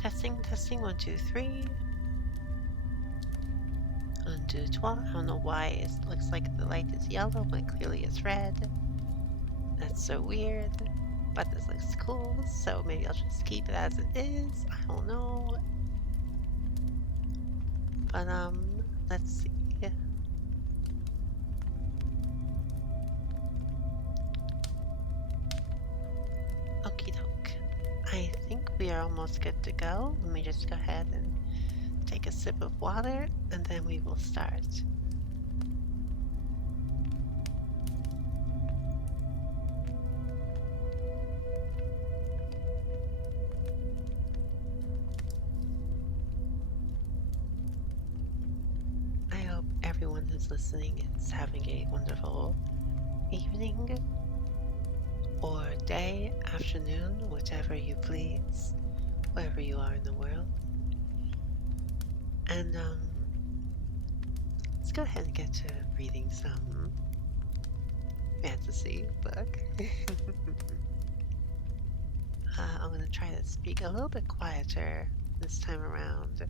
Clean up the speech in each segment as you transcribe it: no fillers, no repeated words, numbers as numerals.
Testing, testing, 1, 2, 3. 1, 2, 12. I don't know why it looks like the light is yellow when clearly it's red. That's so weird. But this looks cool, so maybe I'll just keep it as it is. I don't know. But, let's see. Okie doke. I think we are almost good to go. Let me just go ahead and take a sip of water, and then we will start. I hope everyone who's listening is having a wonderful evening, or day, afternoon, whichever you please, wherever you are in the world. And let's go ahead and get to reading some fantasy book. I'm going to try to speak a little bit quieter this time around,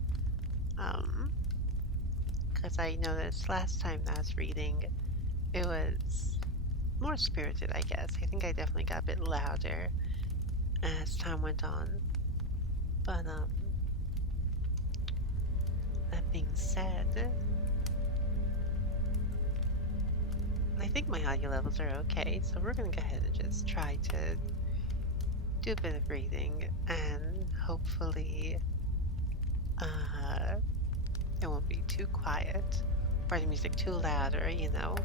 because I noticed last time that I was reading, it was more spirited, I guess. I think I definitely got a bit louder as time went on. But, that being said, I think my audio levels are okay, so we're going to go ahead and just try to do a bit of reading, and hopefully it won't be too quiet or the music too loud, or, you know,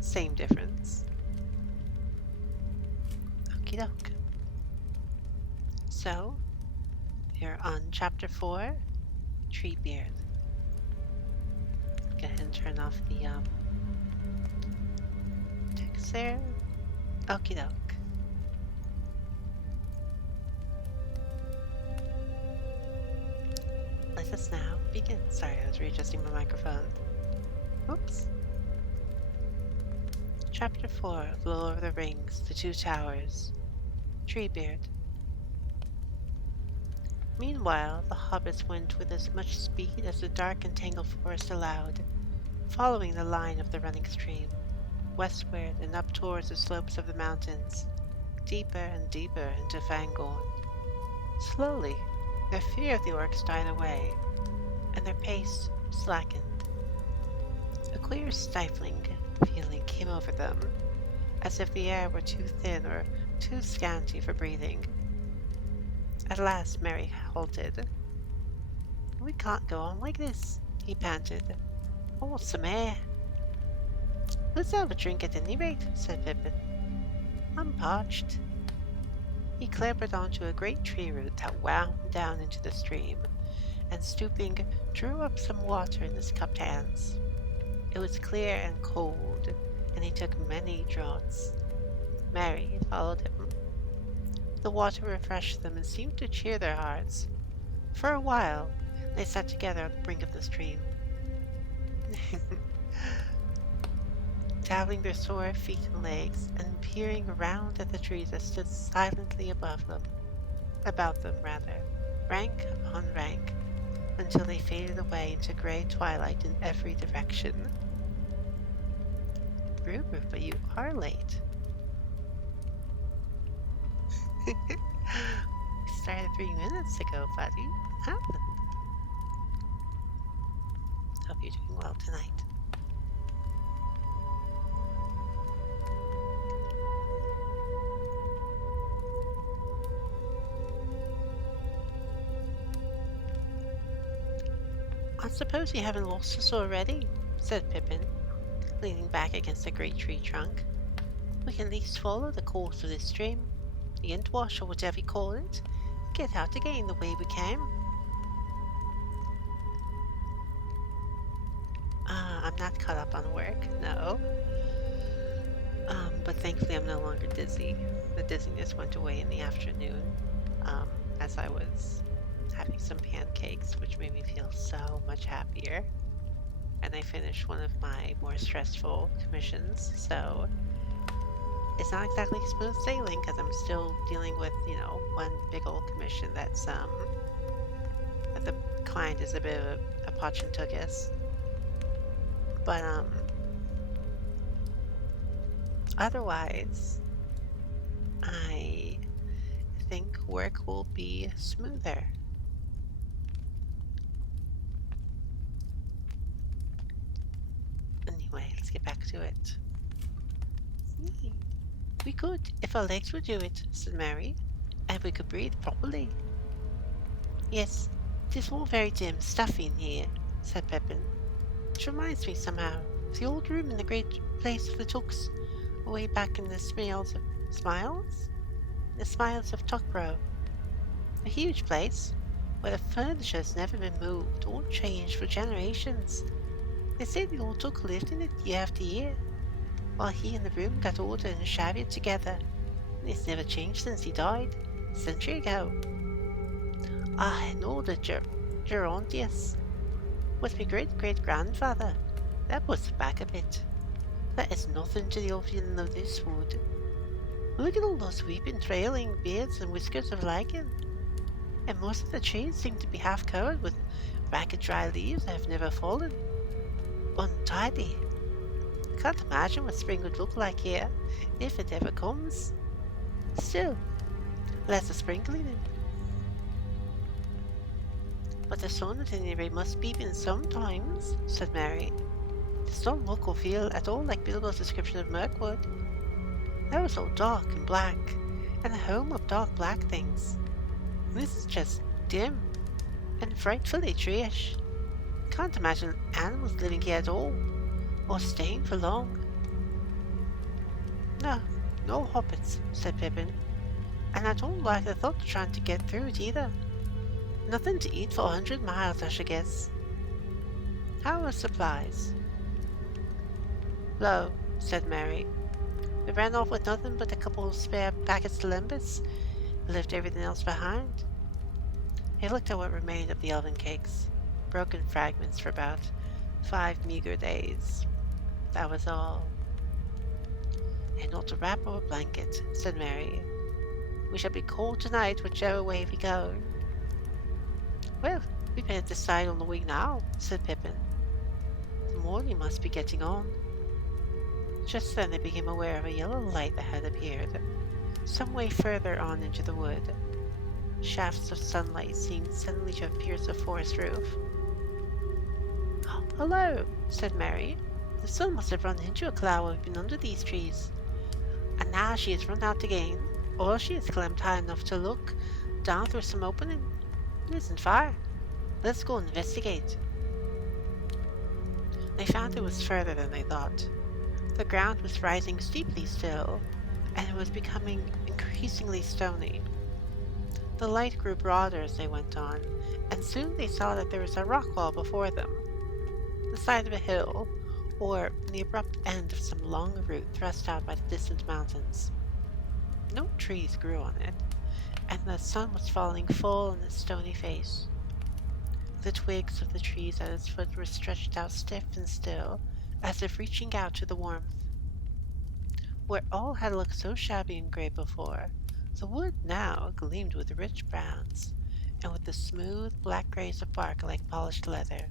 same difference. Okie doke. So, we're on chapter 4, Treebeard. Go ahead and turn off the text there. Okie doke. Let us now begin. Sorry, I was readjusting my microphone. Oops. Chapter 4 of The Lord of the Rings, The Two Towers, Treebeard. Meanwhile, the hobbits went with as much speed as the dark and tangled forest allowed, following the line of the running stream, westward and up towards the slopes of the mountains, deeper and deeper into Fangorn. Slowly, their fear of the orcs died away, and their pace slackened. A queer stifling feeling came over them, as if the air were too thin or too scanty for breathing. At last Merry halted. "We can't go on like this," he panted. "I want some air." "Let's have a drink at any rate," said Pippin. "I'm parched." He clambered onto a great tree root that wound down into the stream, and stooping, drew up some water in his cupped hands. It was clear and cold, and he took many draughts. Mary followed him. The water refreshed them and seemed to cheer their hearts. For a while, they sat together on the brink of the stream, dabbling their sore feet and legs, and peering around at the trees that stood silently about them, rank upon rank, until they faded away into gray twilight in every direction. "Rude, but you are late." "We started 3 minutes ago, buddy. What happened?" "Hope you're doing well tonight." "I suppose you haven't lost us already," said Pippin, leaning back against a great tree trunk. "We can at least follow the course of this stream, the Entwash or whatever you call it, get out again the way we came." I'm not caught up on work, no. But thankfully I'm no longer dizzy. The dizziness went away in the afternoon, as I was having some pancakes, which made me feel so much happier. And I finished one of my more stressful commissions, so it's not exactly smooth sailing because I'm still dealing with, you know, one big old commission that's client is a bit of a Pochintugus. But, otherwise, I think work will be smoother. Anyway, let's get back to it. We could, if our legs would do it, said Mary, and we could breathe properly. Yes, it is all very dim, stuffy in here, said Pippin. It reminds me somehow of the old room in the great place of the Tooks, away back in the Smiles? The Smiles of Tuckborough. A huge place, where the furniture has never been moved or changed for generations. They say the old Took lived in it year after year, while he and the room got older and shabbier together, and it's never changed since he died, a century ago. Ah, and older Gerontius was my great-great-grandfather. That puts it back a bit. That is nothing to the old feeling of this wood. Look at all those weeping, trailing beards and whiskers of lichen. And most of the trees seem to be half covered with ragged dry leaves that have never fallen. Untidy. Can't imagine what spring would look like here, if it ever comes. Still, less of sprinkling in. But the sun at any rate must peep in sometimes, said Mary. It does not look or feel at all like Bilbo's description of Mirkwood. That was all dark and black, and a home of dark black things. This is just dim and frightfully treeish. Can't imagine animals living here at all, or staying for long. No hobbits, said Pippin, and I don't like the thought of trying to get through it either. Nothing to eat for 100 miles, I should guess. How are supplies? Low, said Mary. We ran off with nothing but a couple of spare packets of limbus, and left everything else behind. He looked at what remained of the elven cakes, broken fragments for about 5 meager days. That was all. And not a wrap or a blanket, said Mary. We shall be cold tonight, whichever way we go. Well, we better decide on the way now, said Pippin. The morning must be getting on. Just then they became aware of a yellow light that had appeared, some way further on into the wood. Shafts of sunlight seemed suddenly to have pierced the forest roof. Oh, hello, said Mary. The sun must have run into a cloud while we've been under these trees. And now she has run out again, or she has climbed high enough to look down through some opening. It isn't far. Let's go investigate. They found it was further than they thought. The ground was rising steeply still, and it was becoming increasingly stony. The light grew broader as they went on, and soon they saw that there was a rock wall before them, the side of a hill, or the abrupt end of some long route thrust out by the distant mountains. No trees grew on it, and the sun was falling full on its stony face. The twigs of the trees at its foot were stretched out stiff and still, as if reaching out to the warmth. Where all had looked so shabby and grey before, the wood now gleamed with rich browns, and with the smooth black greys of bark like polished leather.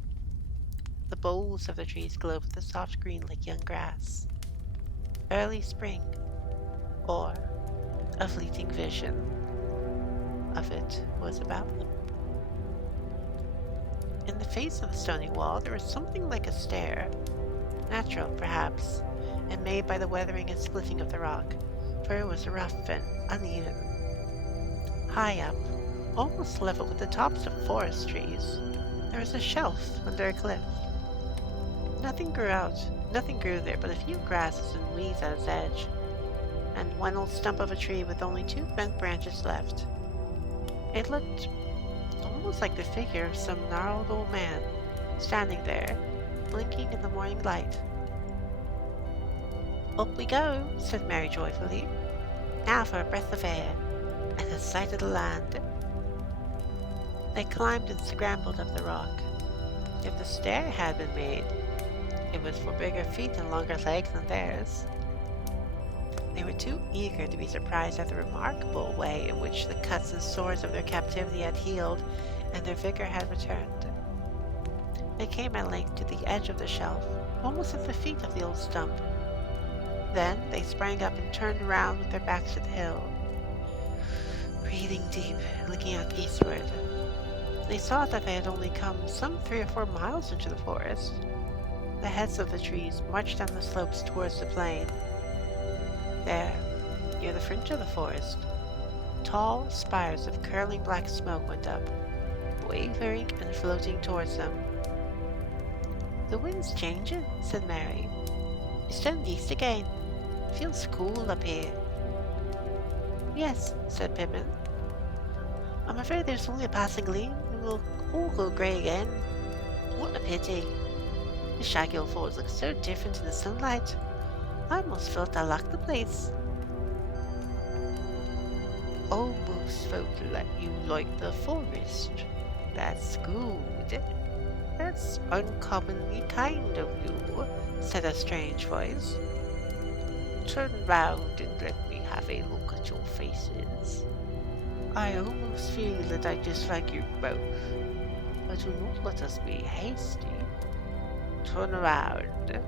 The boles of the trees glowed with a soft green like young grass. Early spring, or a fleeting vision of it was about them. In the face of the stony wall there was something like a stair, natural perhaps, and made by the weathering and splitting of the rock, for it was rough and uneven. High up, almost level with the tops of forest trees, there was a shelf under a cliff. Nothing grew there but a few grasses and weeds at its edge, and one old stump of a tree with only 2 bent branches left. It looked almost like the figure of some gnarled old man, standing there, blinking in the morning light. Up we go, said Mary joyfully. Now for a breath of air, and a sight of the land. They climbed and scrambled up the rock. If the stair had been made, it was for bigger feet and longer legs than theirs. They were too eager to be surprised at the remarkable way in which the cuts and sores of their captivity had healed and their vigor had returned. They came at length to the edge of the shelf, almost at the feet of the old stump. Then they sprang up and turned around with their backs to the hill. Breathing deep, looking out eastward, they saw that they had only come some 3 or 4 miles into the forest. The heads of the trees marched down the slopes towards the plain. There, near the fringe of the forest, tall spires of curling black smoke went up, wavering and floating towards them. "The wind's changing," said Mary. "It's turned east again. Feels cool up here." "Yes," said Pippin. "I'm afraid there's only a passing gleam, and we'll all go grey again. What a pity. The shaggy old forest looks so different in the sunlight. I almost felt I liked the place." "Almost felt like you liked the forest. That's good. That's uncommonly kind of you," said a strange voice. "Turn round and let me have a look at your faces. I almost feel that I dislike you both, but do not let us be hasty. Turn around."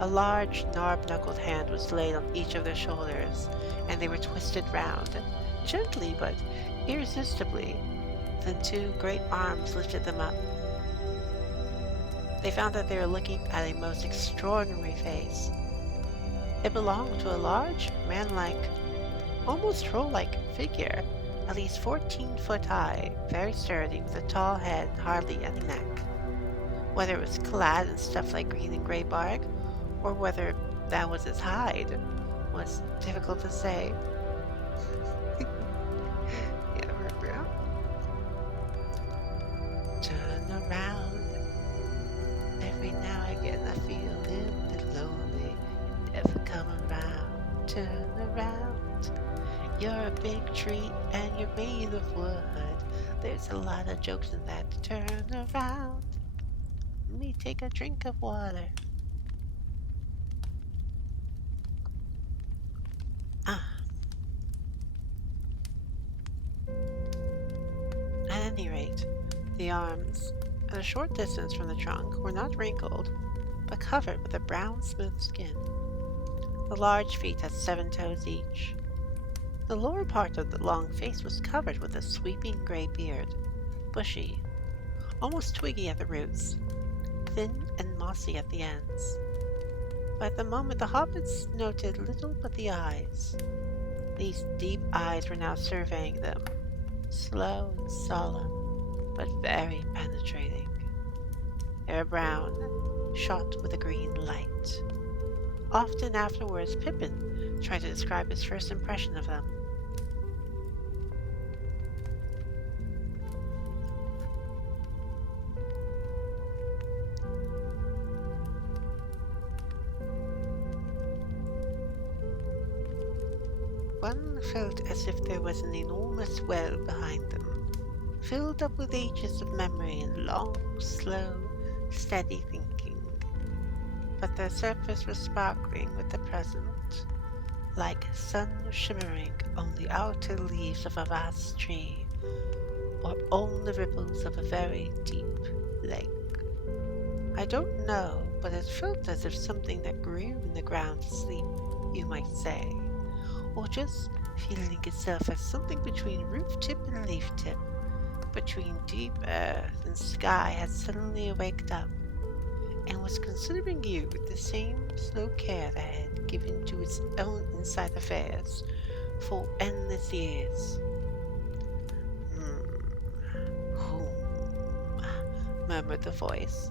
A large, gnarled-knuckled hand was laid on each of their shoulders, and they were twisted round, gently but irresistibly. Then 2 great arms lifted them up. They found that they were looking at a most extraordinary face. It belonged to a large, man-like, almost troll-like figure, at least 14 foot high, very sturdy, with a tall head and hardly any neck. Whether it was clad in stuff like green and grey bark, or whether that was its hide, was difficult to say. Yeah, bro. Turn around. Every now and again I feel a little bit lonely. Never coming round. Turn around. You're a big tree and you're made of wood. There's a lot of jokes in that. Turn around. Let me take a drink of water. At any rate, the arms, at a short distance from the trunk, were not wrinkled, but covered with a brown, smooth skin. The large feet had 7 toes each. The lower part of the long face was covered with a sweeping gray beard, bushy, almost twiggy at the roots, thin and mossy at the ends. But at the moment the hobbits noted little but the eyes. These deep eyes were now surveying them, slow and solemn, but very penetrating. They were brown, shot with a green light. Often afterwards Pippin tried to describe his first impression of them. One felt as if there was an enormous well behind them, filled up with ages of memory and long, slow, steady thinking. But their surface was sparkling with the present, like sun shimmering on the outer leaves of a vast tree, or on the ripples of a very deep lake. I don't know, but it felt as if something that grew in the ground asleep, you might say, or just feeling itself as something between roof tip and leaf tip, between deep earth and sky, had suddenly waked up, and was considering you with the same slow care that had given to its own inside affairs for endless years. Murmured the voice,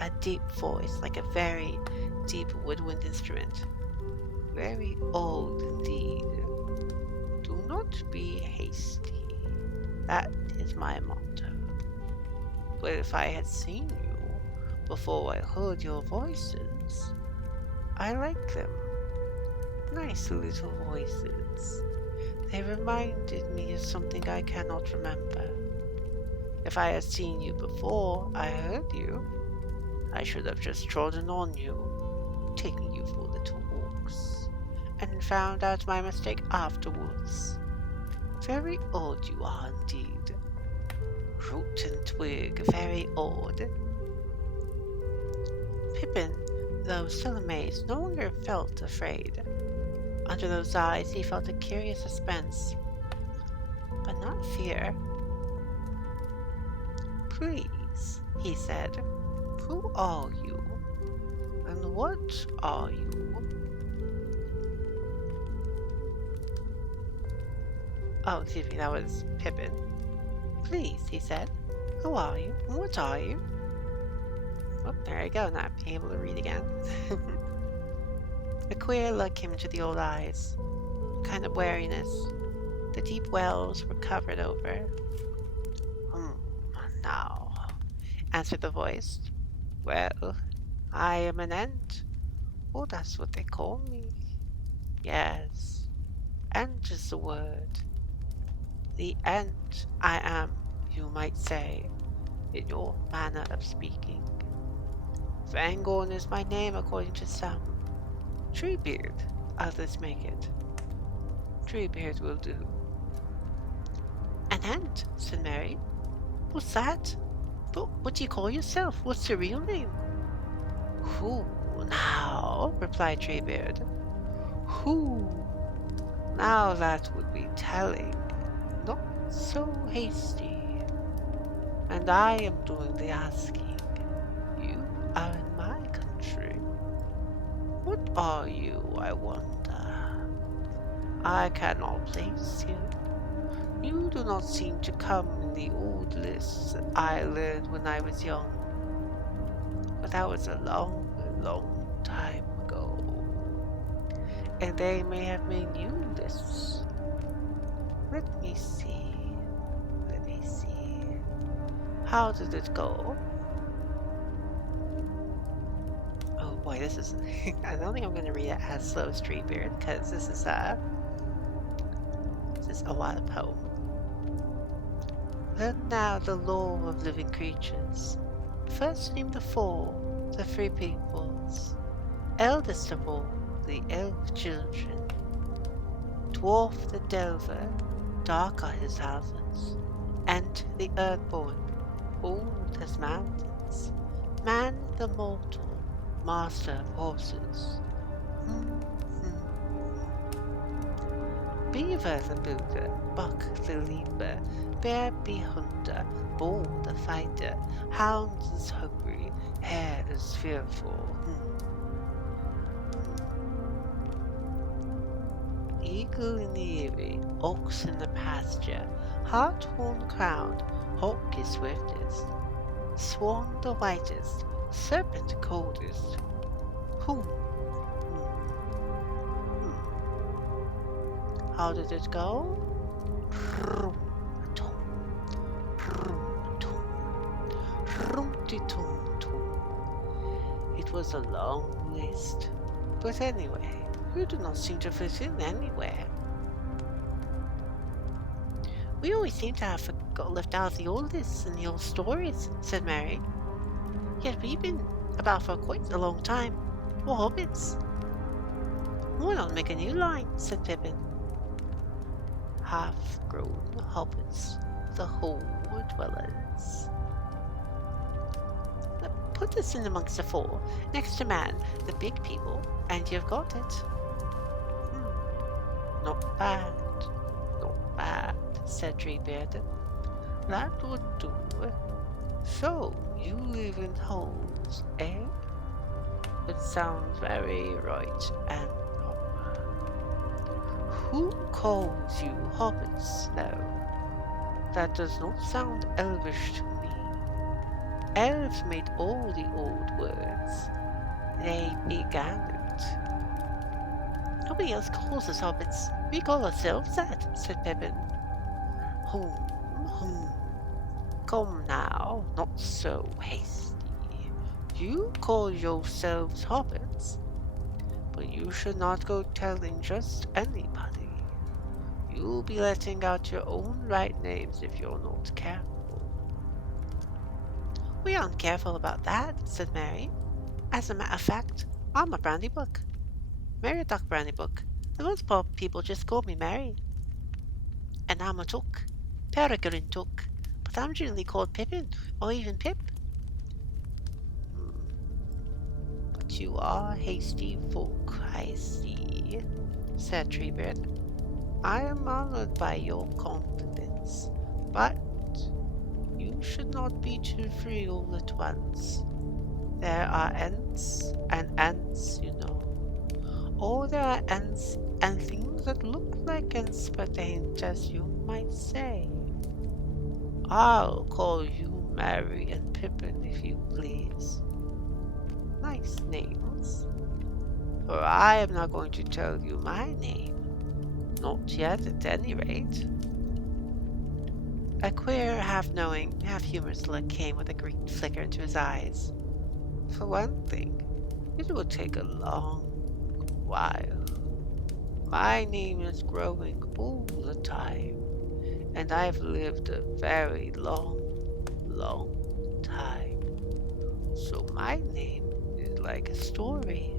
a deep voice like a very deep woodwind instrument. Very old indeed. Do not be hasty. That is my motto. But if I had seen you before I heard your voices, I like them. Nice little voices. They reminded me of something I cannot remember. If I had seen you before I heard you, I should have just trodden on you, taken you for little walks, and found out my mistake afterwards. Very odd you are indeed. root and twig, very odd. Pippin, though still amazed, no longer felt afraid. Under those eyes he felt a curious suspense, but not fear. Please, he said, who are you? And what are you? Oh, excuse me, that was Pippin. Please, he said, who are you? And what are you? Oh, there you go, not being able to read again. A queer look came into the old eyes, a kind of wariness. The deep wells were covered over. Now, answered the voice. Well, I am an ant. Oh, that's what they call me. Yes, ant is the word. The ant I am, you might say, in your manner of speaking. Fangorn is my name according to some. Treebeard, others make it. Treebeard will do. An ant, said Mary. What's that? But what do you call yourself? What's your real name? Who now? Replied Treebeard. Who? Now that would be telling. Not so hasty. And I am doing the asking. You are in my country. What are you, I wonder? I cannot place you. You do not seem to come in the old lists that I learned when I was young. But that was a long, long time ago. And they may have made new lists. Let me see. How did it go? Oh boy, this is... I don't think I'm going to read it as slow as Treebeard, because this is a lot of poem. Learn now the lore of living creatures. First name the four, the free peoples. Eldest of all, the elf children. Dwarf the delver, dark are his houses. Ant the earthborn, old as mountains. Man the mortal, master of horses. Beaver the builder, buck the leaper, bear the hunter, bull the fighter, hound is hungry, hare is fearful. Eagle in the eyrie, ox in the pasture, hart-horn crowned, hawk is swiftest, swan the whitest, serpent coldest. How did it go? It was a long list. But anyway, you do not seem to fit in anywhere. We always seem to have got left out of the old lists and the old stories, said Mary. Yet we've been about for quite a long time. We're hobbits. Why not make a new line, said Pippin. Half-grown hobbits, the hole dwellers. Put this in amongst the four, next to man, the big people, and you've got it. Not bad, said Treebeard. That would do. So, you live in holes, eh? It sounds very right and proper. Who calls you hobbits, though? That does not sound elvish to me. Elves made all the old words. They began it. Nobody else calls us hobbits. We call ourselves that, said Pippin. Come now, not so hasty. You call yourselves hobbits, but you should not go telling just anybody. You'll be letting out your own right names if you're not careful. We aren't careful about that, said Mary. As a matter of fact, I'm a Brandybuck. Mary Duck Brandybuck. The most people just call me Mary. And I'm a Tuck, Peregrine Tuck, but but I'm generally called Pippin, or even Pip. Hmm. But you are hasty folk, I see, said Treebeard. I am honored by your confidence, but you should not be too free all at once. There are ants and ants, you know. Or there are ants and things that look like ants but ain't, as you might say. I'll call you Mary and Pippin if you please. Nice names. For I am not going to tell you my name. Not yet, at any rate. A queer, half-knowing, half-humorous look came with a green flicker into his eyes. For one thing, it will take a long while. My name is growing all the time, and I've lived a very long time. So my name is like a story.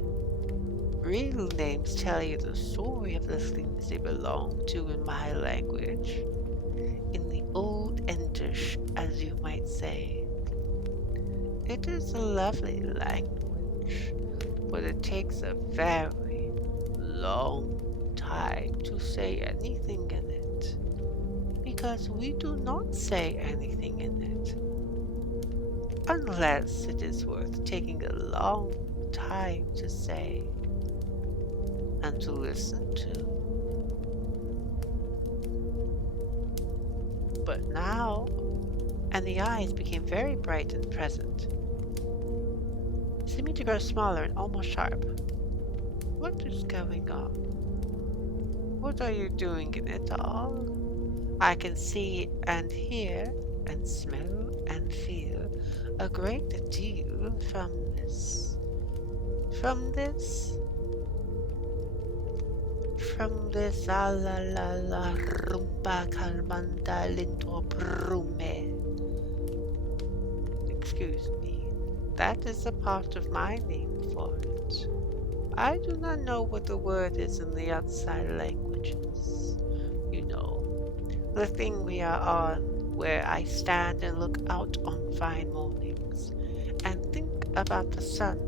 Real names tell you the story of the things they belong to in my language. In the old English, as you might say. It is a lovely language, but it takes a very long time to say anything in it, because we do not say anything in it, unless it is worth taking a long time to say and to listen to. But now, and the eyes became very bright and present, seeming to grow smaller and almost sharp. What is going on? What are you doing in it all? I can see and hear and smell and feel a great deal from this. From this? From this la la la rumba calmanda linto brume. Excuse me. That is a part of my name for it. I do not know what the word is in the outside languages. You know, the thing we are on, where I stand and look out on fine mornings, and think about the sun,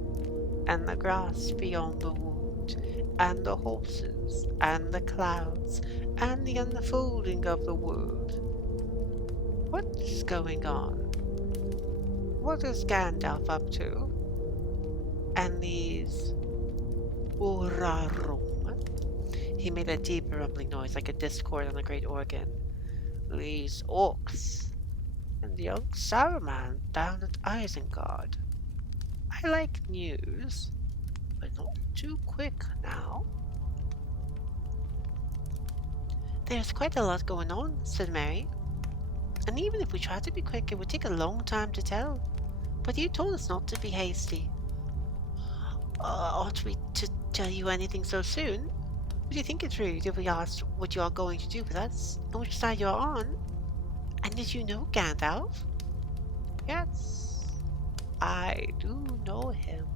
and the grass beyond the wood, and the horses, and the clouds, and the unfolding of the world. What is going on? What is Gandalf up to? And these Urarum. He made a deep rumbling noise like a discord on a great organ. These orcs and young Saruman down at Isengard. I like news, but not too quick now. There's quite a lot going on, said Mary. And even if we tried to be quick, it would take a long time to tell. But you told us not to be hasty. Ought we to tell you anything so soon? Would you think it rude if we asked what you are going to do with us, and which side you are on? And did you know Gandalf? Yes, I do know him.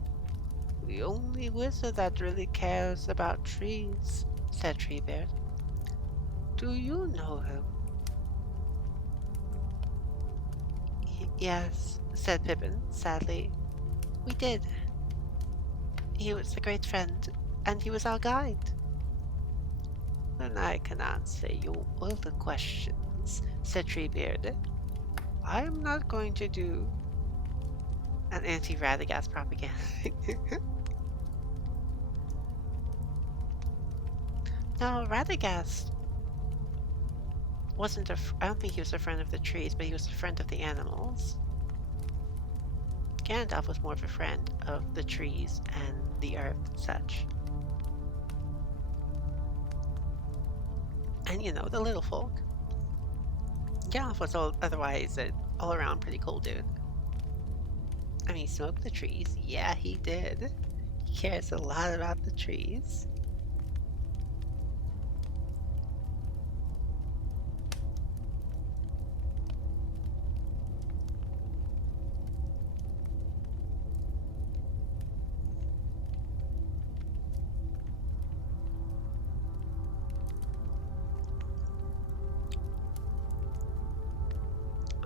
The only wizard that really cares about trees, said Treebeard. Do you know him? Yes, said Pippin, sadly. We did. He was a great friend, and he was our guide. Then I can answer your other questions, said Treebeard. I am not going to do an anti-Radagast propaganda. No, Radagast wasn't I don't think he was a friend of the trees, but he was a friend of the animals. Gandalf was more of a friend of the trees and the earth and such. And you know, the little folk. Gandalf was otherwise an all-around pretty cool dude. I mean, he smoked the trees. Yeah, he did. He cares a lot about the trees.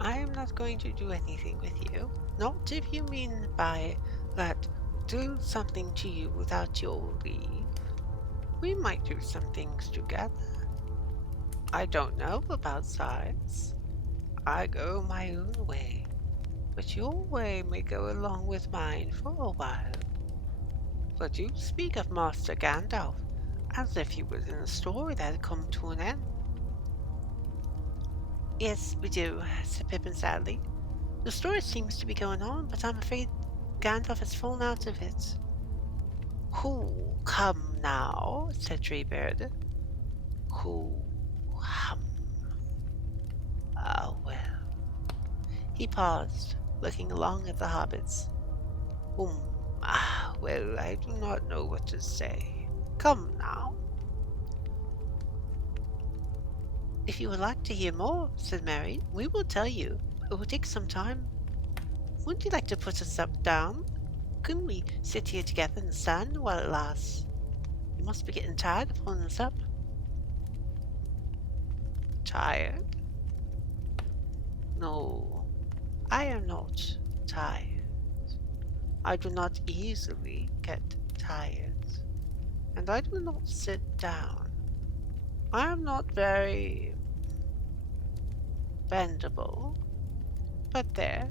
I am not going to do anything with you. Not if you mean by that do something to you without your leave. We might do some things together. I don't know about size. I go my own way, but your way may go along with mine for a while. But you speak of Master Gandalf as if he was in a story that had come to an end. Yes, we do, said Pippin sadly. The story seems to be going on, but I'm afraid Gandalf has fallen out of it. Who, come now, said Treebeard. Who, hum. Ah, well. He paused, looking long at the hobbits. Well, I do not know what to say. Come now. If you would like to hear more, said Mary, we will tell you. It will take some time. Wouldn't you like to put us up down? Couldn't we sit here together in the sun while it lasts? You must be getting tired of holding us up. Tired? No, I am not tired. I do not easily get tired, and I do not sit down. I am not very bendable, but there,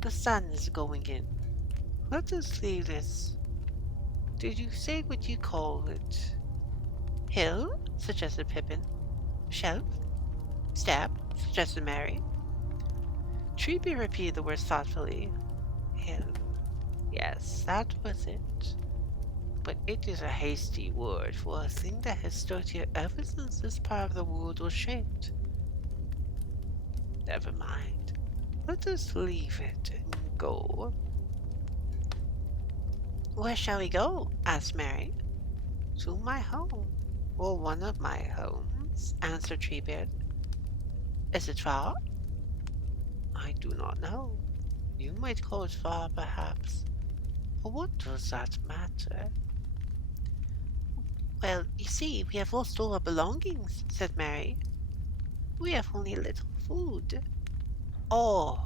the sun is going in. Let us leave this. Did you say what you call it? Hill? Suggested Pippin. Shelf? Step? Suggested Mary. Treebeard repeated the words thoughtfully. Hill. Yes, that was it. But it is a hasty word for a thing that has stood here ever since this part of the world was shaped. Never mind. Let us leave it and go. Where shall we go? Asked Mary. To my home, or one of my homes, answered Treebeard. Is it far? I do not know. You might call it far, perhaps. But what does that matter? Well, you see, we have lost all our belongings, said Mary. We have only a little food. Oh,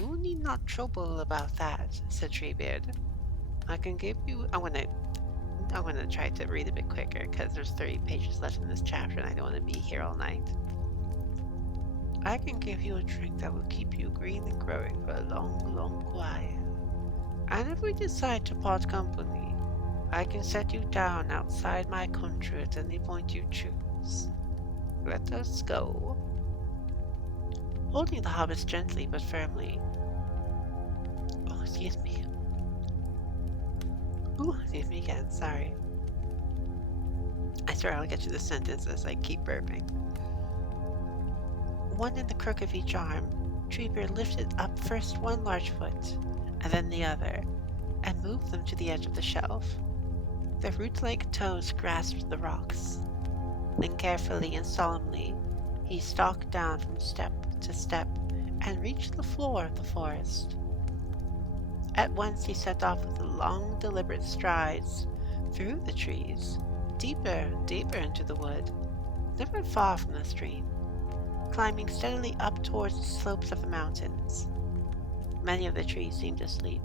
You need not trouble about that, said Treebeard. I can give you... I'm gonna try to read a bit quicker, because there's 30 pages left in this chapter, and I don't want to be here all night. I can give you a drink that will keep you green and growing for a long, long while. And if we decide to part company, I can set you down outside my country at any point you choose. Let us go. Holding the hobbits gently but firmly. Oh, excuse me. Ooh, excuse me again, sorry. I swear I'll get to the sentence as I keep burping. One in the crook of each arm, Treebeard lifted up first one large foot, and then the other, and moved them to the edge of the shelf. Their root-like toes grasped the rocks. Then carefully and solemnly, he stalked down from step to step and reached the floor of the forest. At once he set off with long, deliberate strides through the trees, deeper and deeper into the wood, never far from the stream, climbing steadily up towards the slopes of the mountains. Many of the trees seemed asleep,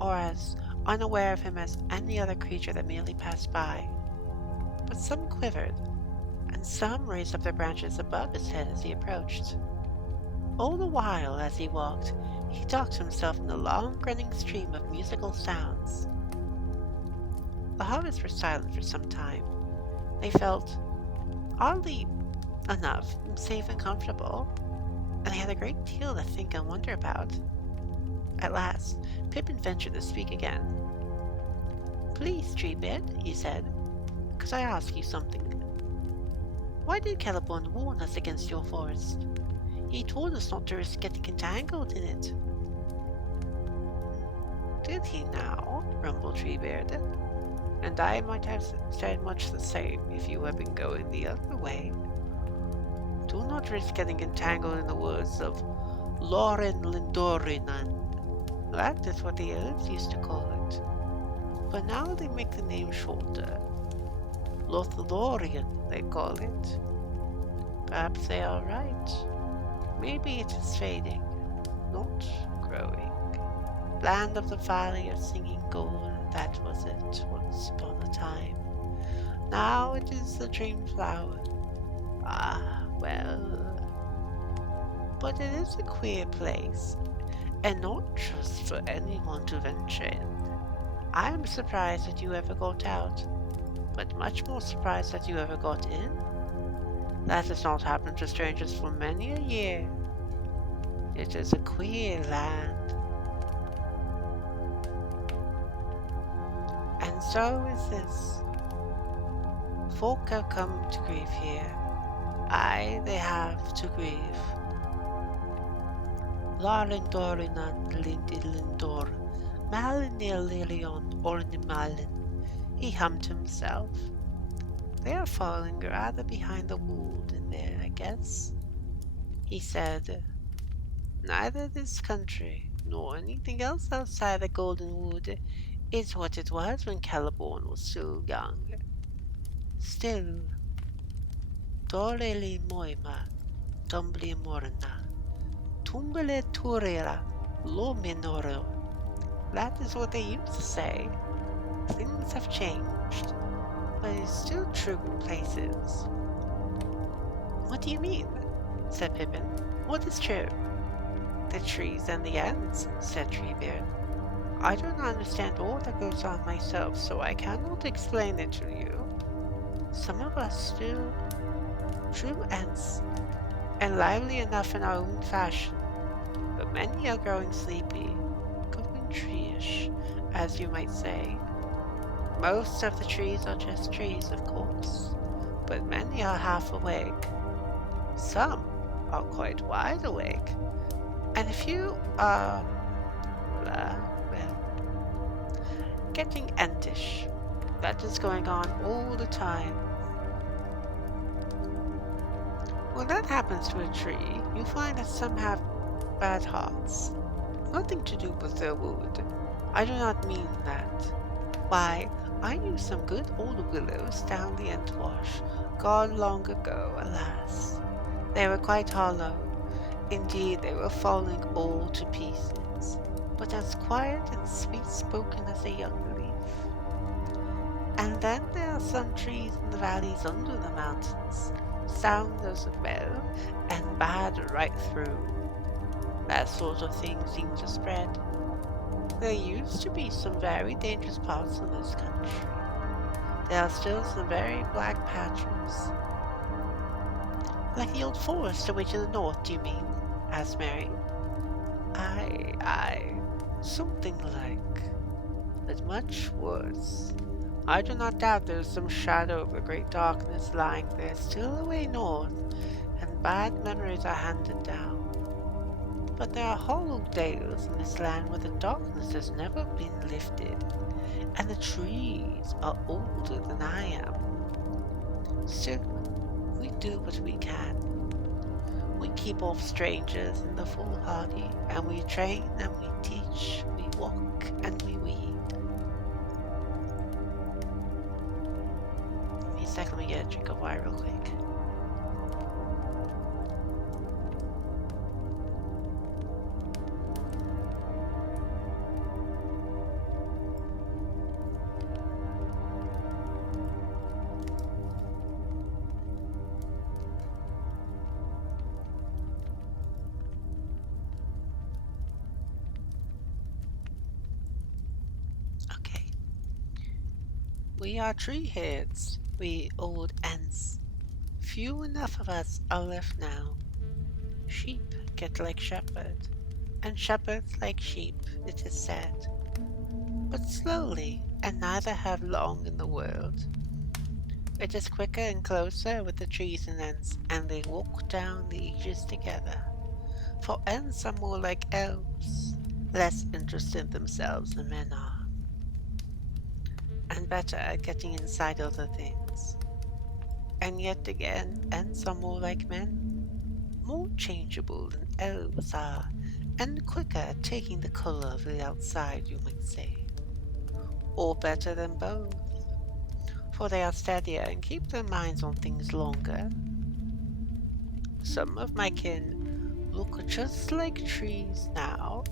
or as unaware of him as any other creature that merely passed by. But some quivered, and some raised up their branches above his head as he approached. All the while, as he walked, he talked to himself in a long-running stream of musical sounds. The hobbits were silent for some time. They felt, oddly enough, safe and comfortable, and they had a great deal to think and wonder about. At last, Pippin ventured to speak again. Please, Treebeard, he said, could I ask you something? Why did Celeborn warn us against your forest? He told us not to risk getting entangled in it. Did he now? Rumbled Treebeard. And I might have said much the same if you had been going the other way. Do not risk getting entangled in the woods of Loren Lindorinan. That is what the elves used to call it. But now they make the name shorter. Lothlorien, they call it. Perhaps they are right. Maybe it is fading, not growing. Land of the valley of singing gold, that was it once upon a time. Now it is the dream flower. Ah, well. But it is a queer place, and not just for anyone to venture in. I am surprised that you ever got out, but much more surprised that you ever got in. That has not happened to strangers for many a year. It is a queer land. And so is this. Folk have come to grieve here. Aye, they have to grieve. Larindorinan lindilindor, malinililion ornimalin. He hummed to himself. They are falling rather behind the wood in there, I guess. He said, neither this country nor anything else outside the Golden Wood is what it was when Celeborn was so young. Still, Doreli Moima, Dumbly Morna, Tumbele Turera, Lo Minoro. That is what they used to say. Things have changed, but it's still true in places. What do you mean? Said Pippin. What is true? The trees and the ends, said Treebeard. I don't understand all that goes on myself, so I cannot explain it to you. Some of us still true ends, and lively enough in our own fashion, but many are growing sleepy, going tree-ish, as you might say. Most of the trees are just trees, of course, but many are half awake. Some are quite wide awake, and a few are, getting entish. That is going on all the time. When that happens to a tree, you find that some have bad hearts. Nothing to do with their wood. I do not mean that. Why, I knew some good old willows down the Entwash, gone long ago, alas. They were quite hollow. Indeed, they were falling all to pieces, but as quiet and sweet-spoken as a young leaf. And then there are some trees in the valleys under the mountains, sound as a bell, and bad right through. That sort of thing seemed to spread. There used to be some very dangerous parts of this country. There are still some very black patches. Like the old forest away to the north, do you mean? Asked Mary. Aye, something like, but much worse. I do not doubt there is some shadow of a great darkness lying there still away north, and bad memories are handed down. But there are hollow dales in this land where the darkness has never been lifted, and the trees are older than I am. Still, we do what we can. We keep off strangers and the foolhardy, and we train and we teach, we walk and we weed. Give me a second, let me get a drink of wine real quick. Okay. We are tree heads, we old ants. Few enough of us are left now. Sheep get like shepherd, and shepherds like sheep, it is said. But slowly, and neither have long in the world. It is quicker and closer with the trees and ants, and they walk down the ages together. For ants are more like elves, less interested in themselves than men are, and better at getting inside other things. And yet again, ants are more like men, more changeable than elves are, and quicker at taking the color of the outside, you might say. Or better than both, for they are steadier and keep their minds on things longer. Some of my kin look just like trees now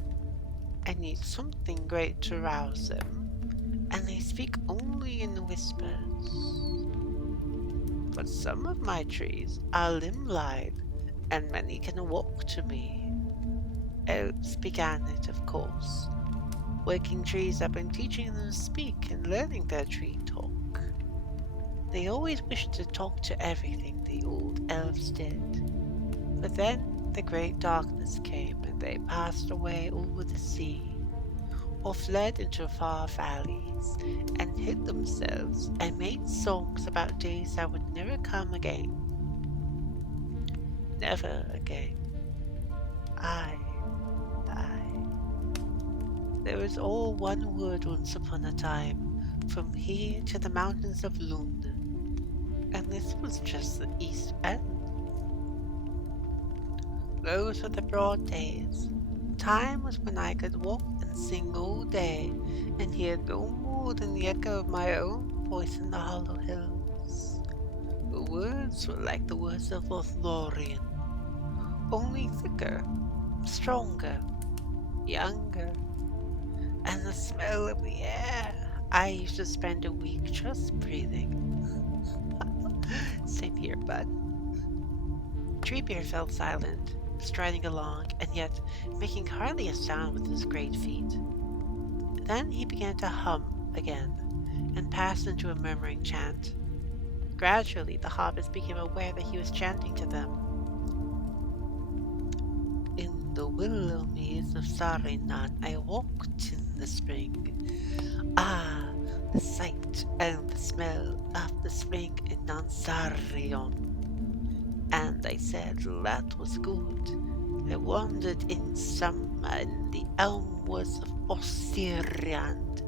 and need something great to rouse them, and they speak only in whispers. But some of my trees are limb-lithe, and many can walk to me. Elves began it, of course, waking trees up and teaching them to speak and learning their tree talk. They always wished to talk to everything, the old elves did. But then the great darkness came, and they passed away over the sea, or fled into far valleys, and hid themselves, and made songs about days that would never come again. Never again. I. There was all one word once upon a time, from here to the mountains of Lund, and this was just the east end. Those were the broad days. Time was when I could walk and sing all day, and hear no more than the echo of my own voice in the hollow hills. The words were like the words of Lothlorien, only thicker, stronger, younger, and the smell of the air. I used to spend a week just breathing. Same here, bud. Treebeard fell silent, striding along, and yet making hardly a sound with his great feet. Then he began to hum again, and passed into a murmuring chant. Gradually, the hobbits became aware that he was chanting to them. In the willow maze of Saruman I walked in the spring. Ah, the sight and the smell of the spring in Ansarion. And I said that was good. I wandered in summer in the elm woods of Ossiriand.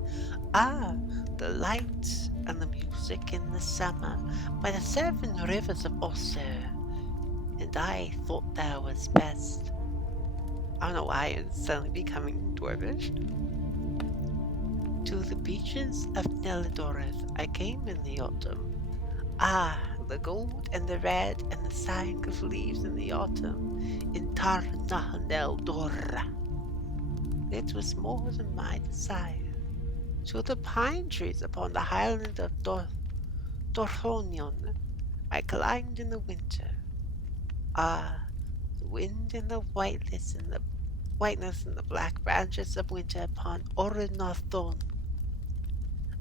Ah, the light and the music in the summer by the 7 rivers of Ossir. And I thought that was best. I don't know why it's suddenly becoming dwarvish. To the beaches of Nelidoreth I came in the autumn. Ah, the gold and the red and the sighing of leaves in the autumn in Tarnahanel-Dora. It was more than my desire. To the pine trees upon the highland of Dorthonion I climbed in the winter. Ah, the wind and the whiteness and the black branches of winter upon Ornathon.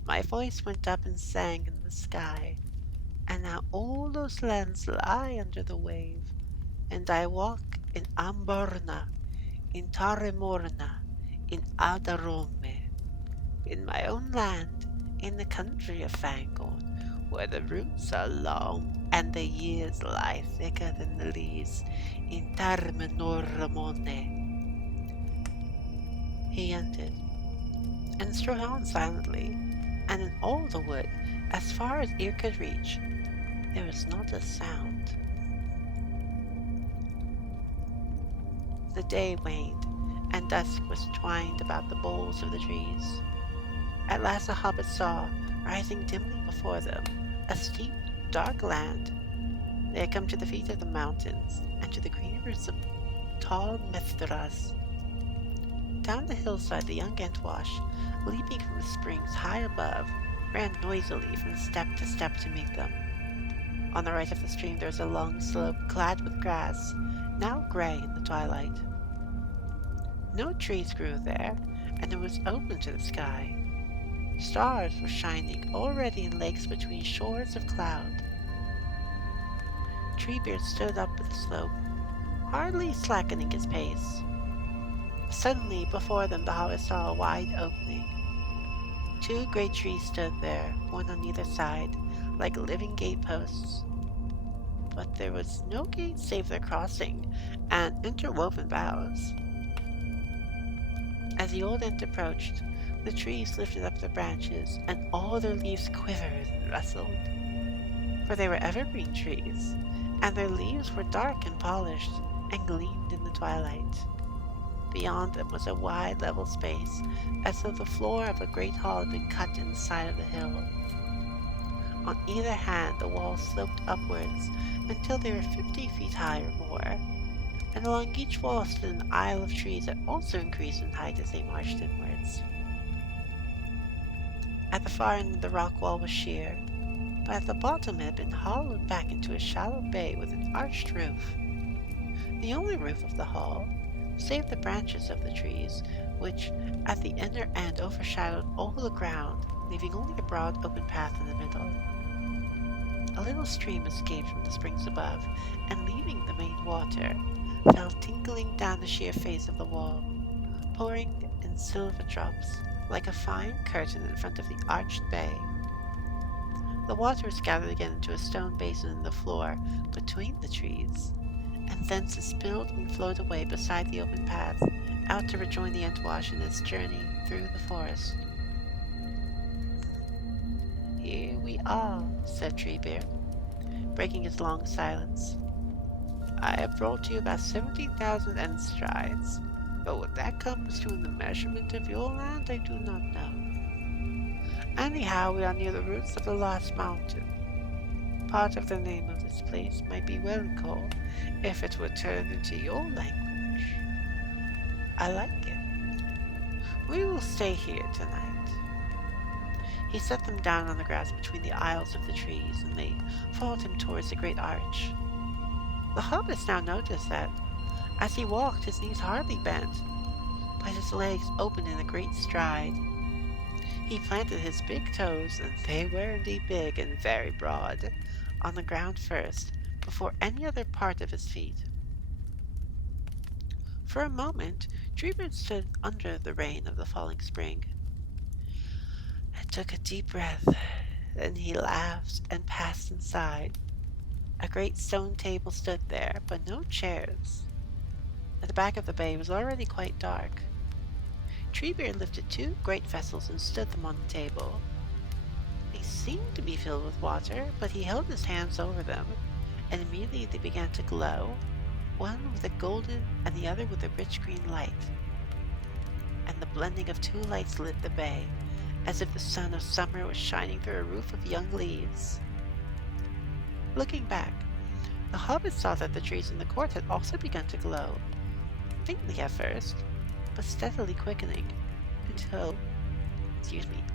My voice went up and sang in the sky, and now all those lands lie under the wave, and I walk in Amborna, in Tarimorna, in Adarome, in my own land, in the country of Fangorn, where the roots are long and the years lie thicker than the leaves, in Tarmenoramone. He ended, and strode on silently, and in all the wood, as far as ear could reach, there was not a sound. The day waned, and dusk was twined about the boles of the trees. At last the hobbits saw, rising dimly before them, a steep, dark land. They had come to the feet of the mountains, and to the green roots of tall mithras. Down the hillside the young Entwash, leaping from the springs high above, ran noisily from step to meet them. On the right of the stream there was a long slope clad with grass, now gray in the twilight. No trees grew there, and it was open to the sky. Stars were shining already in lakes between shores of cloud. Treebeard stood up the slope, hardly slackening his pace. Suddenly before them the hobbits saw a wide opening. 2 great trees stood there, one on either side, like living gateposts. But there was no gate save their crossing and interwoven boughs. As the old Ent approached, the trees lifted up their branches, and all their leaves quivered and rustled. For they were evergreen trees, and their leaves were dark and polished, and gleamed in the twilight. Beyond them was a wide level space, as though the floor of a great hall had been cut in the side of the hill. On either hand, the walls sloped upwards until they were 50 feet high or more, and along each wall stood an aisle of trees that also increased in height as they marched inwards. At the far end, the rock wall was sheer, but at the bottom it had been hollowed back into a shallow bay with an arched roof. The only roof of the hall, save the branches of the trees, which at the inner end overshadowed all the ground, leaving only a broad open path in the middle. A little stream escaped from the springs above, and leaving the main water, fell tinkling down the sheer face of the wall, pouring in silver drops, like a fine curtain in front of the arched bay. The water was gathered again into a stone basin in the floor between the trees, and thence it spilled and flowed away beside the open path, out to rejoin the Entwash in its journey through the forest. "Here we are," said Treebeard, breaking his long silence. "I have brought you about 17,000 strides, but what that comes to in the measurement of your land I do not know. Anyhow, we are near the roots of the last mountain. Part of the name of this place might be Welcall if it were turned into your language. I like it. We will stay here tonight." He set them down on the grass between the aisles of the trees, and they followed him towards the great arch. The hobbits now noticed that, as he walked, his knees hardly bent, but his legs opened in a great stride. He planted his big toes, and they were indeed big and very broad, on the ground first, before any other part of his feet. For a moment, Treebeard stood under the rain of the falling spring, and took a deep breath. Then he laughed and passed inside. A great stone table stood there, but no chairs. At the back of the bay was already quite dark. Treebeard lifted two great vessels and stood them on the table. They seemed to be filled with water, but he held his hands over them, and immediately they began to glow, one with a golden and the other with a rich green light. And the blending of two lights lit the bay, as if the sun of summer was shining through a roof of young leaves. Looking back, the hobbits saw that the trees in the court had also begun to glow, faintly at first, but steadily quickening, until,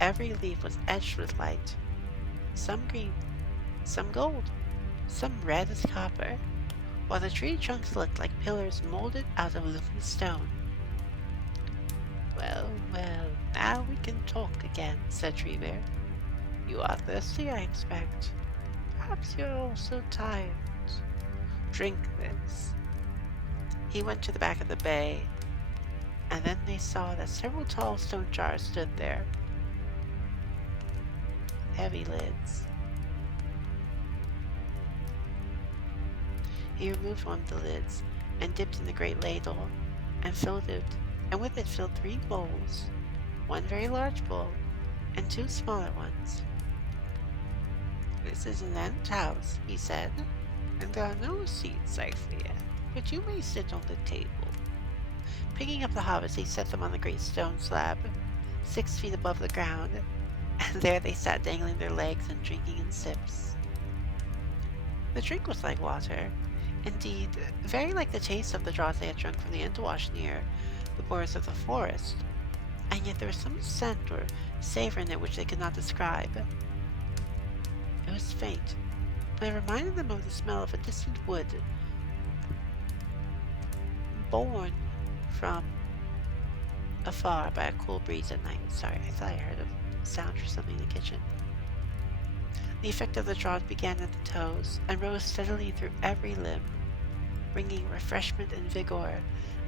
every leaf was edged with light, some green, some gold, some red as copper, while the tree trunks looked like pillars molded out of living stone. "Well, well, now we can talk again," said Treebeard. "You are thirsty, I expect. Perhaps you're also tired. Drink this." He went to the back of the bay, and then they saw that several tall stone jars stood there, heavy lids. He removed one of the lids and dipped in the great ladle, and filled it, and with it filled 3 bowls, one very large bowl, and 2 smaller ones. "This is an ant house," he said, "and there are no seats, I fear, but you may sit on the table." Picking up the hobbits, he set them on the great stone slab, 6 feet above the ground, and there they sat dangling their legs and drinking in sips. The drink was like water, indeed, very like the taste of the draught they had drunk from the Entwash near the borders of the forest, and yet there was some scent or savor in it which they could not describe. It was faint, but it reminded them of the smell of a distant wood, borne from afar by a cool breeze at night. Sorry, I thought I heard a sound or something in the kitchen. The effect of the draught began at the toes and rose steadily through every limb, bringing refreshment and vigor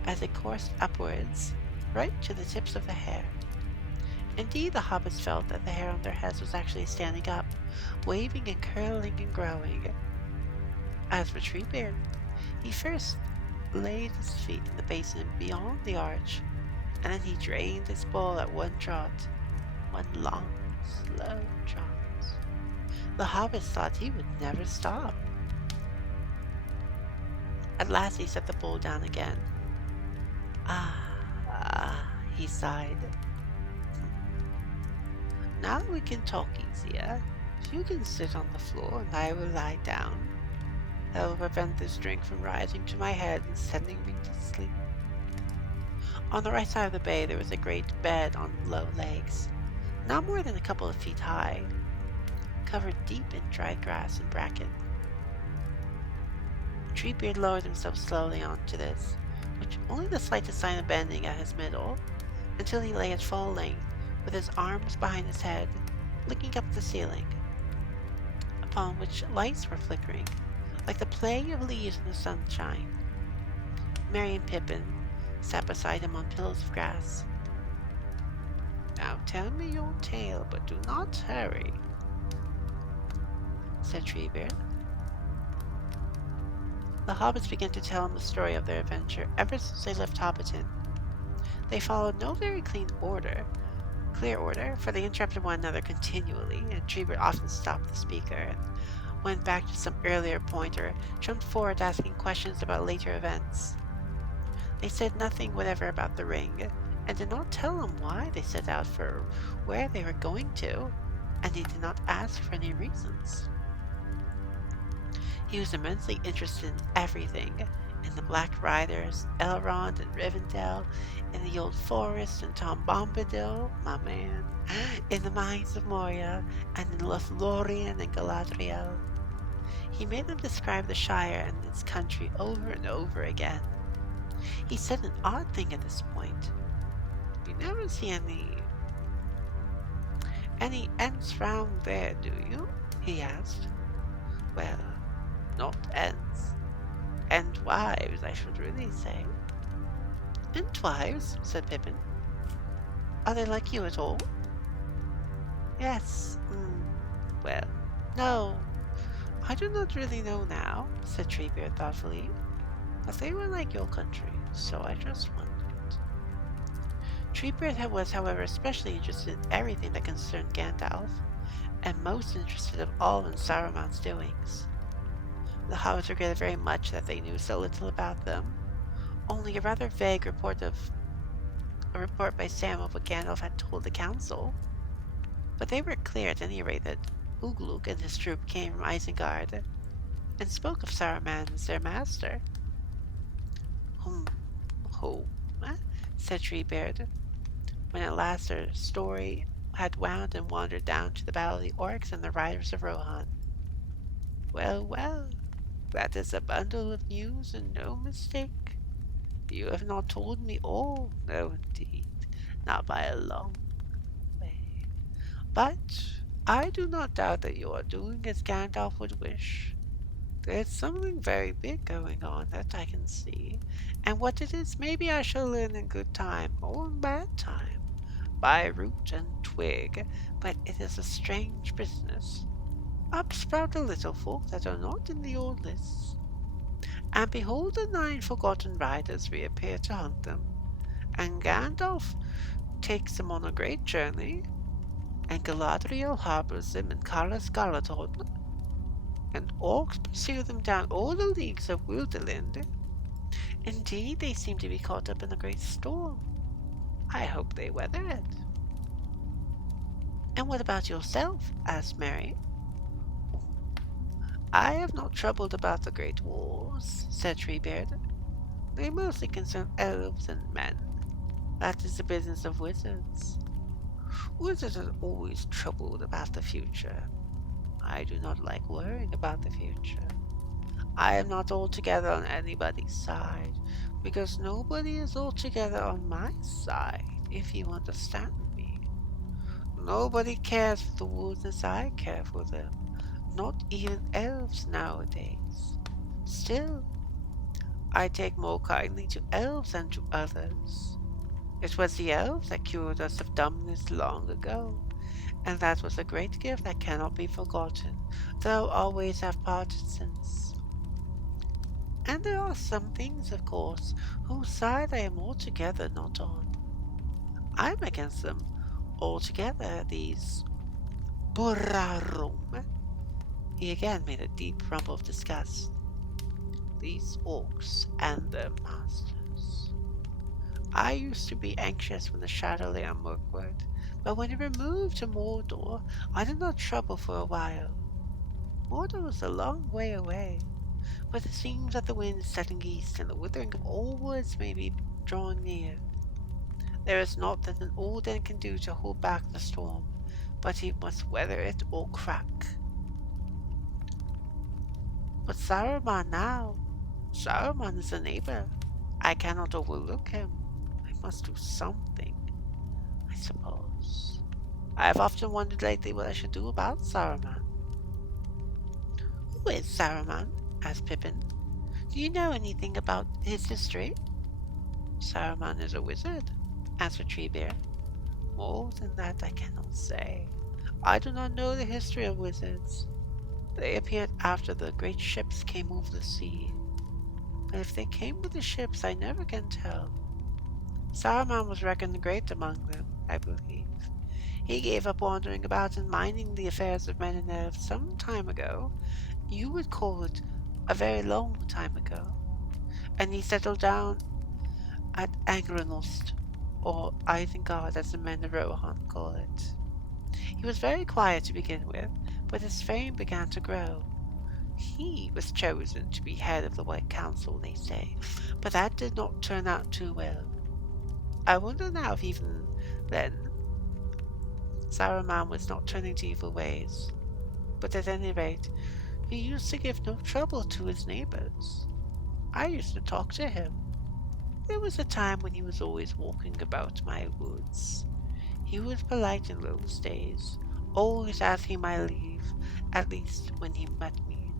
as it coursed upwards, right to the tips of the hair. Indeed, the hobbits felt that the hair on their heads was actually standing up, waving and curling and growing. As for Treebeard, he first laid his feet in the basin beyond the arch, and then he drained his bowl at one draught, one long, slow draught. The hobbits thought he would never stop. At last he set the bowl down again. Ah, he sighed. "Now we can talk easier. You can sit on the floor and I will lie down. That will prevent this drink from rising to my head and sending me to sleep. On the right side of the bay there was a great bed on low legs, not more than a couple of feet high, covered deep in dry grass and bracken. Treebeard lowered himself slowly onto this, with only the slightest sign of bending at his middle, until he lay at full length, with his arms behind his head, looking up at the ceiling, upon which lights were flickering, like the play of leaves in the sunshine. Merry and Pippin sat beside him on pillows of grass. "Now tell me your tale, but do not hurry," said Treebeard. The hobbits began to tell him the story of their adventure ever since they left Hobbiton. They followed no very clear order, for they interrupted one another continually, and Treebeard often stopped the speaker and went back to some earlier point or jumped forward asking questions about later events. They said nothing whatever about the ring, and did not tell him why they set out for where they were going to, and he did not ask for any reasons. He was immensely interested in everything, in the Black Riders, Elrond and Rivendell, in the Old Forest and Tom Bombadil, my man, in the mines of Moria, and in Lothlorien and Galadriel. He made them describe the Shire and its country over and over again. He said an odd thing at this point. "You never see any Ents round there, do you?" he asked. "Well, not Ents. Entwives, I should really say." "Entwives?" said Pippin. "Are they like you at all?" "Yes. Well, no. I do not really know now," said Treebeard thoughtfully. "But they were like your country, so I just wondered." Treebeard was, however, especially interested in everything that concerned Gandalf, and most interested of all in Saruman's doings. The hobbits regretted very much that they knew so little about them, only a rather vague report by Sam of what Gandalf had told the council. But they were clear at any rate that Ugluk and his troop came from Isengard, and spoke of Saruman as their master. "Hum, home," said Treebeard, when at last their story had wound and wandered down to the battle of the orcs and the riders of Rohan. "Well, well, that is a bundle of news and no mistake. You have not told me all, no indeed, not by a long way. But I do not doubt that you are doing as Gandalf would wish. There's something very big going on that I can see, and what it is maybe I shall learn in good time or in bad time, by root and twig, but it is a strange business. Upsprout the little folk that are not in the old lists, and behold the 9 forgotten riders reappear to hunt them, and Gandalf takes them on a great journey, and Galadriel harbors them in Kalas Galadhorn, and orcs pursue them down all the leagues of Wilderland. Indeed, they seem to be caught up in a great storm. I hope they weather it." "And what about yourself?" asked Merry. "I have not troubled about the great wars," said Treebeard. "They mostly concern elves and men. That is the business of wizards. Wizards are always troubled about the future. I do not like worrying about the future. I am not altogether on anybody's side, because nobody is altogether on my side, if you understand me. Nobody cares for the woods as I care for them, not even elves nowadays. Still, I take more kindly to elves than to others. It was the elves that cured us of dumbness long ago, and that was a great gift that cannot be forgotten, though always have parted since. And there are some things, of course, whose side I am altogether not on. I'm against them altogether, these Burarum." He again made a deep rumble of disgust. "These orcs and their masters. I used to be anxious when the shadow lay on Mirkwood, But when he removed to Mordor, I did not trouble for a while. Mordor was a long way away, but it seems that the wind is setting east, and the withering of all woods may be drawing near. There is naught that an old Ent can do to hold back the storm, but he must weather it or crack. But Saruman now, Saruman is a neighbor. I cannot overlook him. I must do something, I suppose. I have often wondered lately what I should do about Saruman. Who is Saruman? Asked Pippin. Do you know anything about his history? Saruman is a wizard, answered Treebeard. More than that I cannot say. I do not know the history of wizards. They appeared after the great ships came over the sea. But if they came with the ships, I never can tell. Saruman was reckoned great among them, I believe. He gave up wandering about and minding the affairs of men and elves some time ago. You would call it a very long time ago. And he settled down at Angrenost, or Isengard as the men of Rohan call it. He was very quiet to begin with, but his fame began to grow. He was chosen to be head of the White Council, they say, but that did not turn out too well. I wonder now if even then Saruman was not turning to evil ways, but at any rate, he used to give no trouble to his neighbors. I used to talk to him. There was a time when he was always walking about my woods. He was polite in those days, always asking my leave, at least when he met me,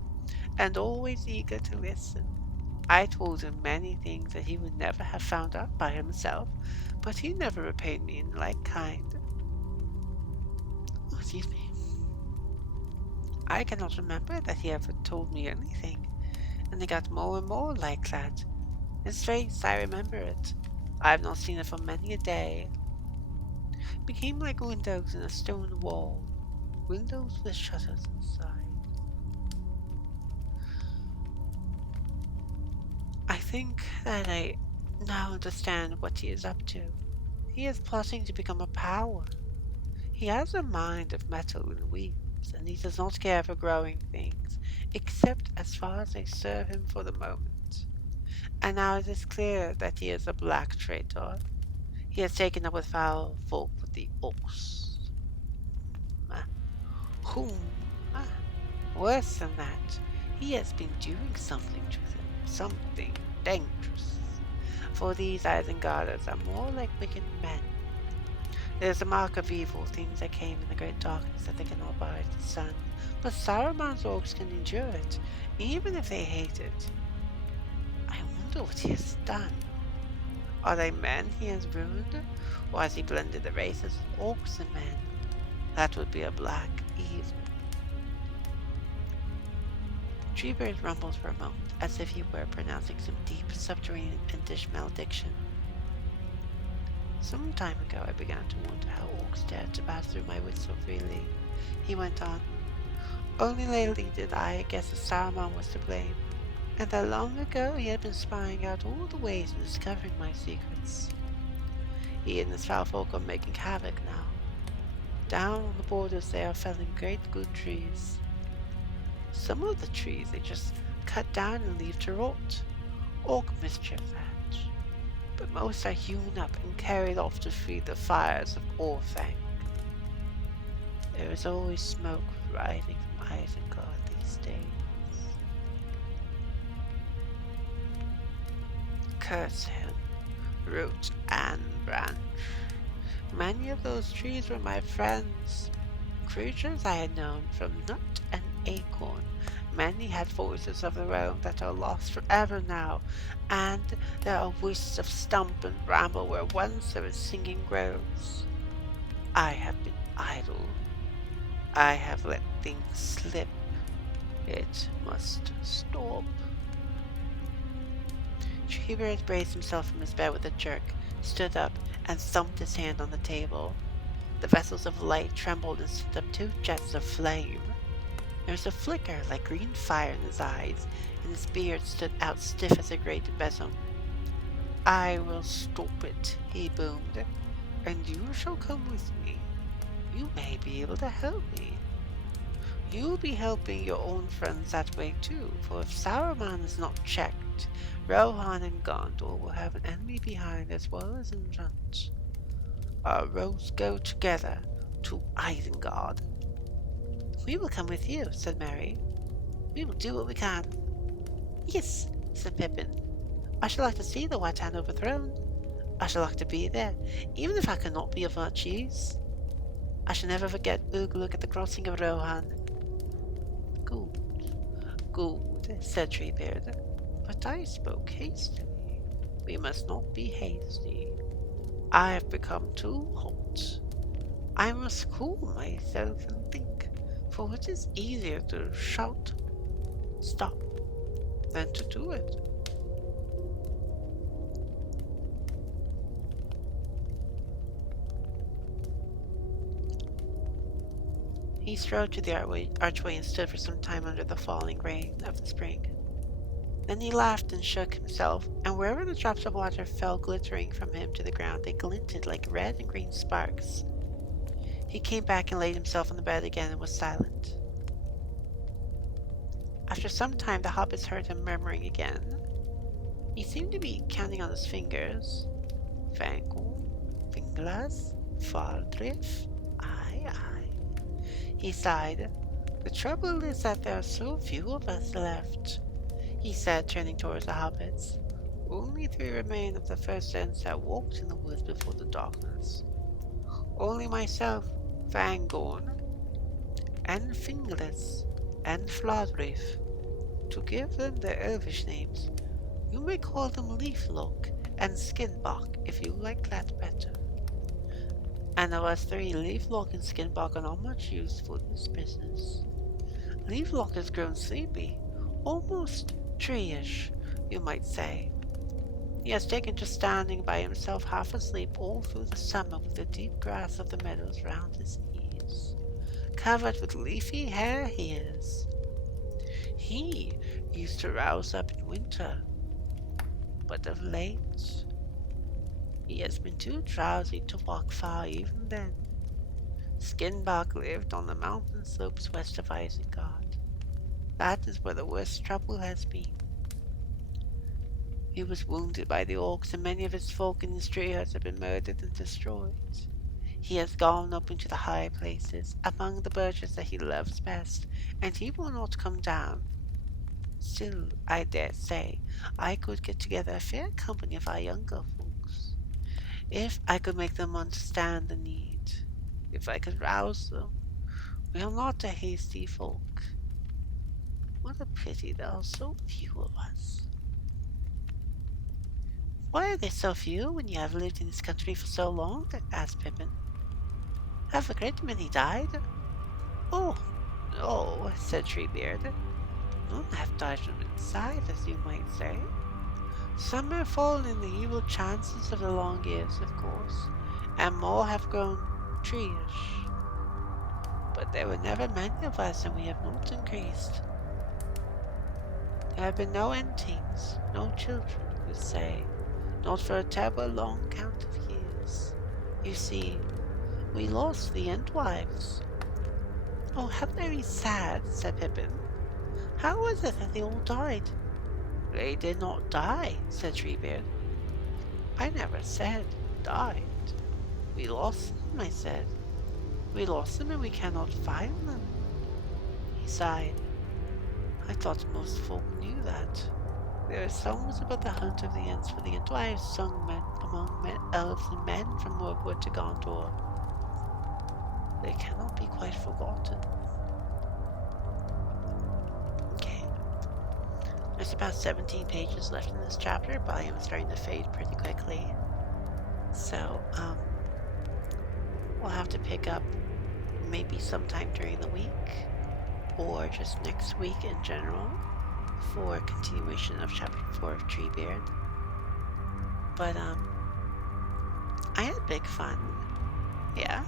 and always eager to listen. I told him many things that he would never have found out by himself, but he never repaid me in like kind. Oh, excuse me. I cannot remember that he ever told me anything, and he got more and more like that. His face, I remember it. I have not seen it for many a day. It became like windows in a stone wall, windows with shutters inside. I think that I now understand what he is up to. He is plotting to become a power. He has a mind of metal and weaves, and he does not care for growing things, except as far as they serve him for the moment. And now it is clear that he is a black traitor. He has taken up with foul folk with the orcs. Whom? Worse than that, he has been doing something to them, something dangerous. For these Isengarders are more like wicked men. It is a mark of evil, things that came in the great darkness that they cannot abide the sun. But Saruman's orcs can endure it, even if they hate it. I wonder what he has done. Are they men he has ruined, or has he blended the races of orcs and men? That would be a black evil. Treebeard rumbled for a moment, as if he were pronouncing some deep, subterranean Entish malediction. Some time ago I began to wonder how orcs dared to pass through my woods so freely. He went on. Only lately did I guess that Saruman was to blame, and that long ago he had been spying out all the ways of discovering my secrets. He and his foul folk are making havoc now. Down on the borders they are felling great good trees. Some of the trees they just cut down and leave to rot. Orc mischief that. But most are hewn up and carried off to feed the fires of Orthanc. There is always smoke rising from Isengard these days. Curse him, root and branch. Many of those trees were my friends, creatures I had known from nut and acorn. Many had voices of their own that are lost forever now, and there are wisps of stump and bramble where once there was singing groves. I have been idle. I have let things slip. It must stop. Treebeard raised himself from his bed with a jerk, stood up, and thumped his hand on the table. The vessels of light trembled and sent up 2 jets of flame. There was a flicker like green fire in his eyes, and his beard stood out stiff as a grated besom. I will stop it, he boomed, and you shall come with me. You may be able to help me. You'll be helping your own friends that way too, for if Saruman is not checked, Rohan and Gondor will have an enemy behind as well as in front. Our roads go together to Isengard. We will come with you, said Merry. We will do what we can. Yes, said Pippin. I should like to see the White Hand overthrown. I should like to be there, even if I cannot be of much use. I shall never forget Ugluk at the crossing of Rohan. Good, good, said Treebeard. But I spoke hastily. We must not be hasty. I have become too hot. I must cool myself and think, for it is easier to shout, stop, than to do it. He strode to the archway and stood for some time under the falling rain of the spring. Then he laughed and shook himself, and wherever the drops of water fell glittering from him to the ground, they glinted like red and green sparks. He came back and laid himself on the bed again and was silent. After some time, the hobbits heard him murmuring again. He seemed to be counting on his fingers. Fangul, Finglas, Faldrif, aye. He sighed. The trouble is that there are so few of us left, he said, turning towards the hobbits. Only 3 remain of the first Ents that walked in the woods before the darkness. Only myself, Fangorn, and Finglas, and Fladrif. To give them their elvish names, you may call them Leaflock and Skinbark if you like that better. And of us 3, Leaflock and Skinbark are not much use for this business. Leaflock has grown sleepy, almost tree-ish, you might say. He has taken to standing by himself half asleep all through the summer with the deep grass of the meadows round his knees. Covered with leafy hair he is. He used to rouse up in winter, but of late he has been too drowsy to walk far even then. Skinbark lived on the mountain slopes west of Isengard. That is where the worst trouble has been. He was wounded by the orcs, and many of his folk in his tree huts have been murdered and destroyed. He has gone up into the high places, among the birches that he loves best, and he will not come down. Still, I dare say, I could get together a fair company of our younger folks, if I could make them understand the need, if I could rouse them. We are not a hasty folk. What a pity there are so few of us. Why are there so few when you have lived in this country for so long? Asked Pippin. Have a great many died? Oh, no, said Treebeard. None have died from inside, as you might say. Some have fallen in the evil chances of the long years, of course, and more have grown tree-ish. But there were never many of us, and we have not increased. There have been no Entings, no children, you say, not for a terrible long count of years. You see, we lost the Entwives. Oh, how very sad, said Pippin. How was it that they all died? They did not die, said Treebeard. I never said died. We lost them, I said. We lost them and we cannot find them. He sighed. I thought most folk knew that. There are songs about the hunt of the Ents, for the Entwives sung among elves and men from Morgwood to Gondor. They cannot be quite forgotten. Okay. There's about 17 pages left in this chapter, but I am starting to fade pretty quickly. So, we'll have to pick up maybe sometime during the week, or just next week in general, for continuation of chapter 4 of Treebeard. But, I had big fun. Yeah.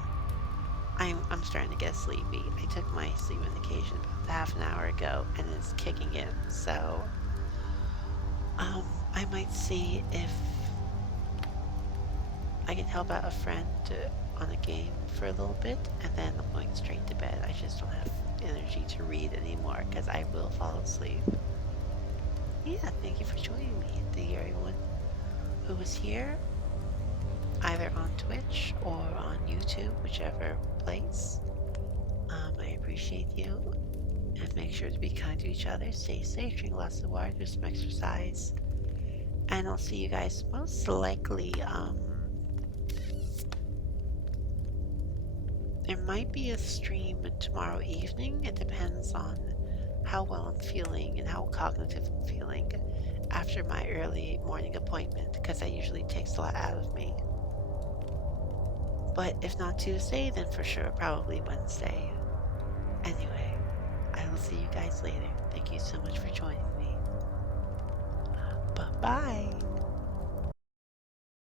I'm starting to get sleepy. I took my sleep medication about half an hour ago, and it's kicking in, so, I might see if I can help out a friend on a game for a little bit, and then I'm going straight to bed. I just don't have energy to read anymore because I will fall asleep. Yeah, thank you for joining me. Thank you everyone who was here, either on Twitch or on YouTube, whichever place. I appreciate you, and make sure to be kind to each other. Stay safe, drink lots of water, do some exercise, and I'll see you guys most likely. There might be a stream tomorrow evening. It depends on how well I'm feeling and how cognitive I'm feeling after my early morning appointment, because that usually takes a lot out of me. But if not Tuesday, then for sure probably Wednesday. Anyway, I will see you guys later. Thank you so much for joining me. Bye-bye.